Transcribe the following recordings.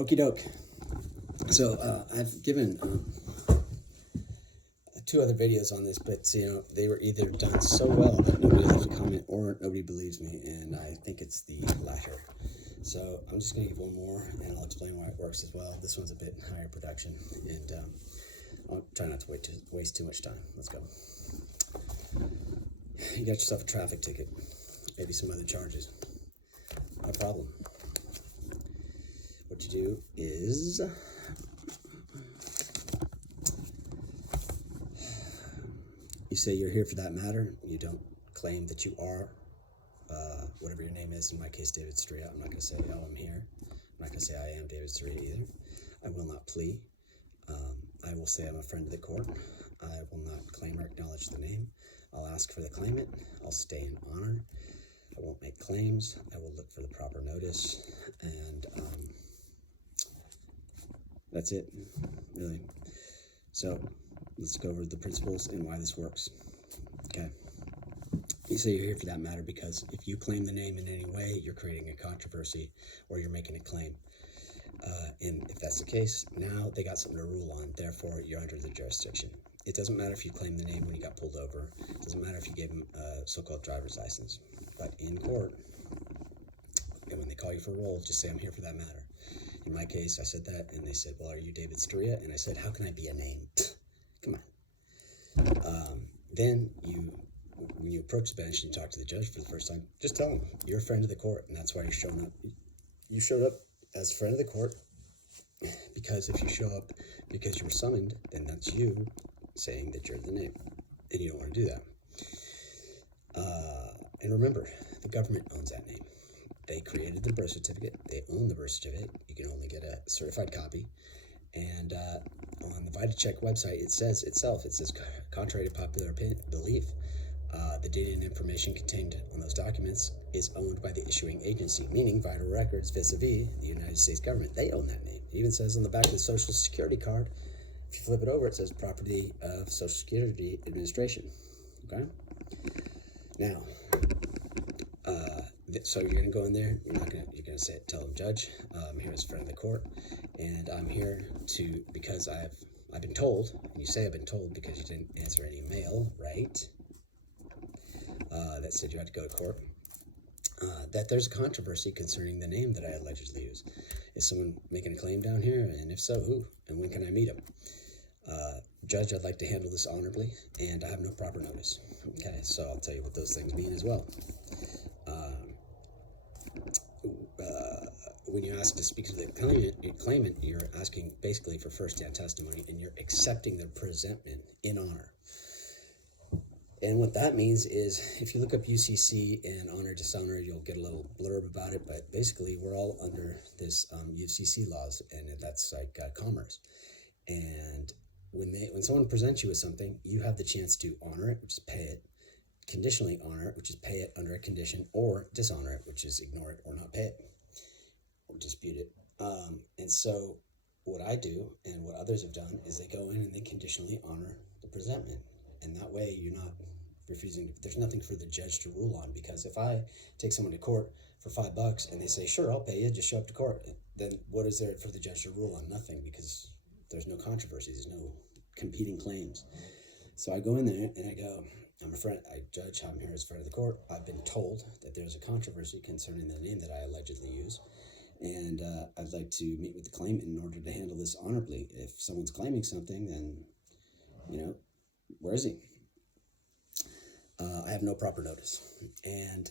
Okie doke. So I've given two other videos on this, but they were either done so well that nobody left a comment or nobody believes me, and I think it's the latter. So I'm just going to give one more, and I'll explain why it works as well. This one's a bit higher production, and I'll try not to waste too much time. Let's go. You got yourself a traffic ticket, maybe some other charges. No problem. What you do is you say you're here for that matter. You don't claim that you are whatever your name is. In my case, David Stria. I'm not going to say, oh, I'm here. I'm not going to say I am David Stria either. I will not plea. I will say I'm a friend of the court. I will not claim or acknowledge the name. I'll ask for the claimant. I'll stay in honor. I won't make claims. I will look for the proper notice. And that's it, really. So let's go over the principles and why this works. Okay. You say you're here for that matter because if you claim the name in any way, you're creating a controversy or you're making a claim. And if that's the case, now they got something to rule on. Therefore, you're under the jurisdiction. It doesn't matter if you claim the name when you got pulled over. It doesn't matter if you gave them a so-called driver's license. But in court, and when they call you for roll, just say I'm here for that matter. In my case, I said that, and they said, well, are you David Stria? And I said, how can I be a name? Come on. Then when you approach the bench and you talk to the judge for the first time, just tell him you're a friend of the court, and that's why you're showing up. You showed up as a friend of the court because if you show up because you were summoned, then that's you saying that you're the name, and you don't want to do that. And remember, the government owns that name. They created the birth certificate. They own the birth certificate. You can only get a certified copy. And on the VitaCheck website, it says, contrary to popular belief, the data and information contained on those documents is owned by the issuing agency, meaning Vital Records vis-a-vis the United States government. They own that name. It even says on the back of the Social Security card, if you flip it over, it says property of Social Security Administration. Okay? Now, so you're going to go in there. You're going to tell them, Judge, I'm here as a friend of the court, and I'm here because I've been told, and you say I've been told because you didn't answer any mail, right? That said you had to go to court. That there's a controversy concerning the name that I allegedly used. Is someone making a claim down here? And if so, who? And when can I meet him? Judge, I'd like to handle this honorably, and I have no proper notice. Okay, so I'll tell you what those things mean as well. When you ask to speak to the claimant, you're asking basically for first-hand testimony, and you're accepting their presentment in honor. And what that means is, if you look up UCC and honor dishonor, you'll get a little blurb about it. But basically, we're all under this UCC laws, and that's like commerce. And when someone presents you with something, you have the chance to honor it, which is pay it, conditionally honor it, which is pay it under a condition, or dishonor it, which is ignore it or not pay it, or dispute it. And so what I do and what others have done is they go in and they conditionally honor the presentment. And that way you're not refusing. There's nothing for the judge to rule on, because if I take someone to court for $5 and they say, sure, I'll pay you, just show up to court, then what is there for the judge to rule on? Nothing, because there's no controversy. There's no competing claims. So I go in there and I go, I'm a friend. Judge, I'm here as a friend of the court. I've been told that there's a controversy concerning the name that I allegedly used. And I'd like to meet with the claimant in order to handle this honorably. If someone's claiming something, then, where is he? I have no proper notice. And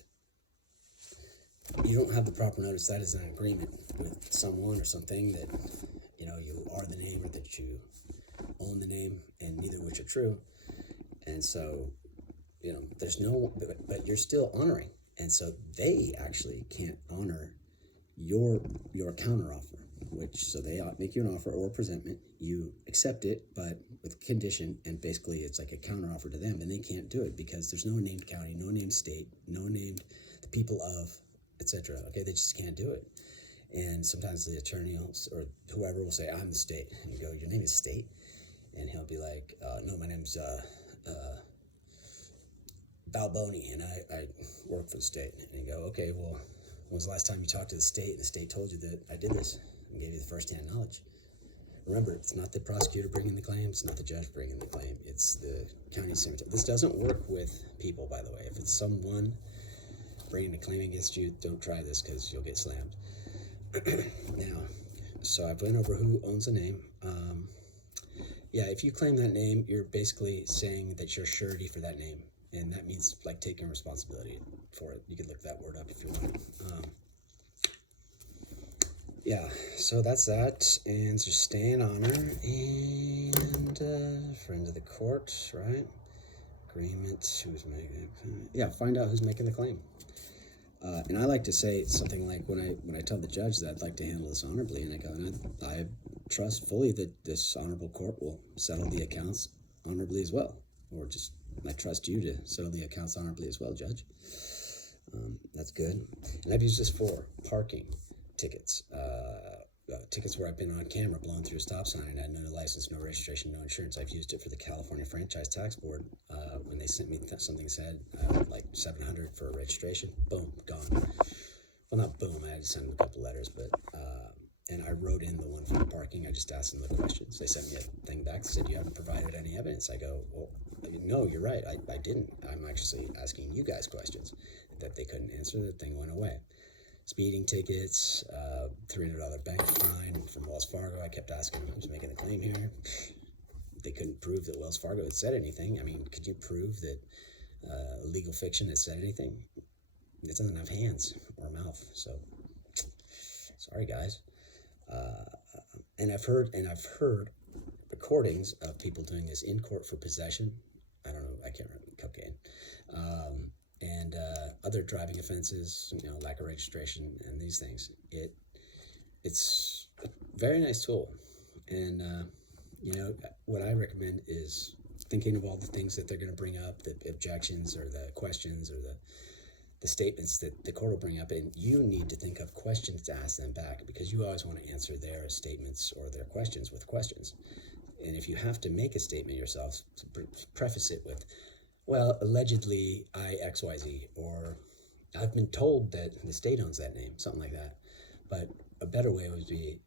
you don't have the proper notice. That is an agreement with someone or something that, you are the name or that you own the name, and neither of which are true. And so, there's no, but you're still honoring. And so they actually can't honor your counteroffer, so they make you an offer or a presentment. You accept it, but with condition, and basically it's like a counteroffer to them, and they can't do it because there's no named county, no named state, no named the people of, etc. Okay, they just can't do it. And sometimes the attorney or whoever will say, I'm the state. And you go, your name is state? And he'll be like, no, my name's Balboni, and I work for the state. And you go, okay, well, when was the last time you talked to the state and the state told you that I did this? and gave you the first-hand knowledge. Remember, it's not the prosecutor bringing the claim, it's not the judge bringing the claim, it's the county cemetery. This doesn't work with people, by the way. If it's someone bringing a claim against you, don't try this because you'll get slammed. Now, so I've went over who owns a name. Yeah, if you claim that name, you're basically saying that you're surety for that name. And that means like taking responsibility for it. You could look that word up if you want. Yeah, so that's that. And just stay in honor. And friend of the court, right? Agreement, who's making it? Yeah, find out who's making the claim. And I like to say something like when I tell the judge that I'd like to handle this honorably, and I go, and I trust fully that this honorable court will settle the accounts honorably as well, or just I trust you to settle the accounts honorably as well, Judge. That's good. And I've used this for parking tickets. Tickets where I've been on camera blowing through a stop sign. I had no license, no registration, no insurance. I've used it for the California Franchise Tax Board. When they sent me something that said like $700 for a registration, boom, gone. Well, not boom. I had to send them a couple letters, but and I wrote in the one for the parking. I just asked them the questions. They sent me a thing back. They said, you haven't provided any evidence. I go, well, no, you're right. I didn't. I'm actually asking you guys questions that they couldn't answer. The thing went away. Speeding tickets, $300 bank fine from Wells Fargo. I kept asking who's making the claim here. They couldn't prove that Wells Fargo had said anything. I mean, could you prove that legal fiction had said anything? It doesn't have hands or mouth. So, sorry guys. And I've heard recordings of people doing this in court for possession. I don't know. I can't remember. Cocaine. And other driving offenses, lack of registration and these things. It's a very nice tool. And, what I recommend is thinking of all the things that they're going to bring up, the objections or the questions or the statements that the court will bring up, and you need to think of questions to ask them back because you always want to answer their statements or their questions with questions. And if you have to make a statement yourself, preface it with, well, allegedly I XYZ, or I've been told that the state owns that name, something like that. But a better way would be,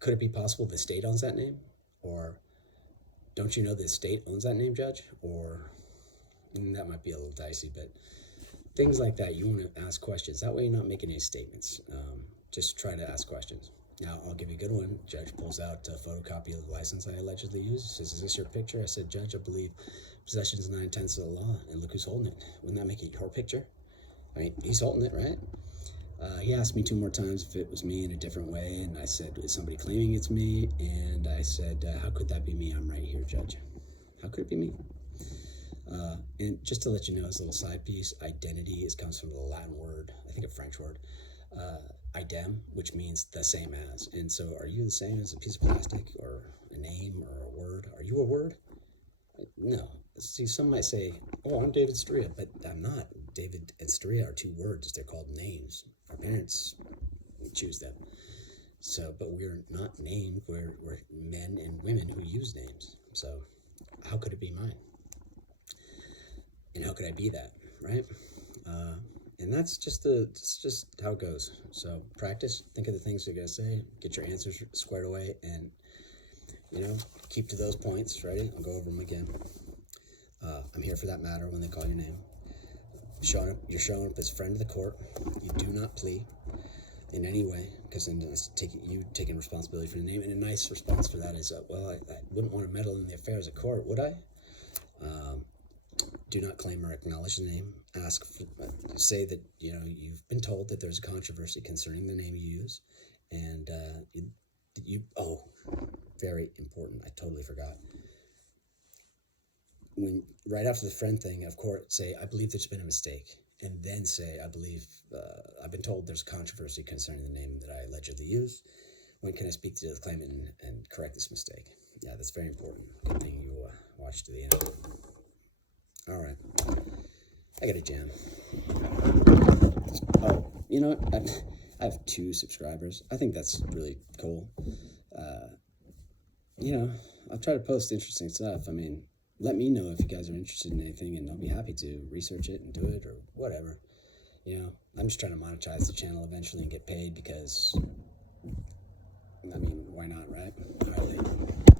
could it be possible the state owns that name? Or don't you know the state owns that name, Judge? Or that might be a little dicey, but things like that, you want to ask questions. That way you're not making any statements. Just try to ask questions. Now, I'll give you a good one. Judge pulls out a photocopy of the license I allegedly used. Says, is this your picture? I said, Judge, I believe possession is 9/10 of the law, and look who's holding it. Wouldn't that make it your picture? I mean, he's holding it, right? He asked me 2 more times if it was me in a different way, and I said, is somebody claiming it's me? And I said, how could that be me? I'm right here, Judge. How could it be me? And just to let you know, as a little side piece, identity comes from the Latin word, I think a French word, idem, which means the same as. And so are you the same as a piece of plastic or a name or a word? Are you a word? No. See, some might say, oh, I'm David Stria, but I'm not. David and Stria are 2 words. They're called names. Our parents choose them. So, but we're not named. We're men and women who use names. So how could it be mine? And how could I be that, right? And that's just how it goes. So practice, think of the things you're going to say, get your answers squared away, and, keep to those points. Ready? I'll go over them again. I'm here for that matter when they call your name. You're showing up as a friend of the court. You do not plea in any way, because then it's you taking responsibility for the name. And a nice response for that is, well, I wouldn't want to meddle in the affairs of court, would I? Do not claim or acknowledge the name. Say that you've been told that there's a controversy concerning the name you use, and very important. I totally forgot. When right after the friend thing of court, say I believe there's been a mistake, and then say I believe I've been told there's a controversy concerning the name that I allegedly used. When can I speak to the claimant and correct this mistake? Yeah, that's very important. Good thing you watched to the end. All right, I got a jam. Oh, you know what? I have 2 subscribers. I think that's really cool. I'll try to post interesting stuff. I mean, let me know if you guys are interested in anything, and I'll be happy to research it and do it or whatever. I'm just trying to monetize the channel eventually and get paid, because why not